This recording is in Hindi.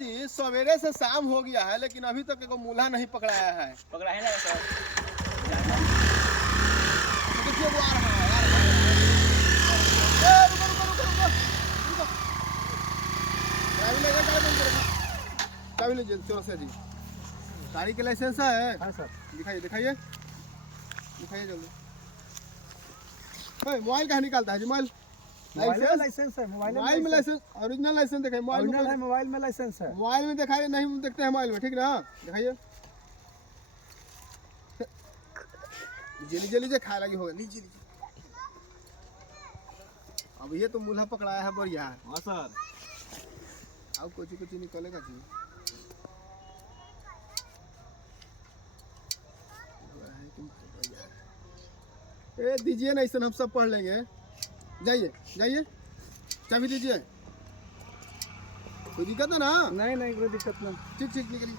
जी सवेरे से शाम हो गया है लेकिन अभी तक को मूल्हा नहीं पकड़ाया है। पकड़ा है ना सर। तो देखिए वो आ रहा है, आ रहा है। ए, रुको रुको रुको रुको रुको। चाबी लेके गाड़ी बंद करो। चाबी लीजिए चौरसिया जी। गाड़ी के लाइसेंस है? हाँ सर। दिखाइए दिखाइए दिखाइए जल्दी। मोबाइल कहाँ निकालता है जी? मोबाइल मोबाइल में लाइसेंस है। मोबाइल में लाइसेंस ओरिजिनल लाइसेंस दिखाइए। मोबाइल है, मोबाइल में लाइसेंस है। मोबाइल में दिखाइए, नहीं देखते हैं मोबाइल में, ठीक ना? दिखाइए। लीजिए लीजिए लीजिए, खाए लगी होगा, लीजिए लीजिए। अब ये तो मूल्हा पकड़ाया है बढ़िया। हाँ सर। अब कुछ कुछ निकलेगा जी। ए दीजिए ना, इसे हम सब पढ़ लेंगे। जाइए जाइए, चाबी दीजिए। कोई दिक्कत है ना? नहीं नहीं कोई दिक्कत नहीं। ठीक ठीक निकलिए।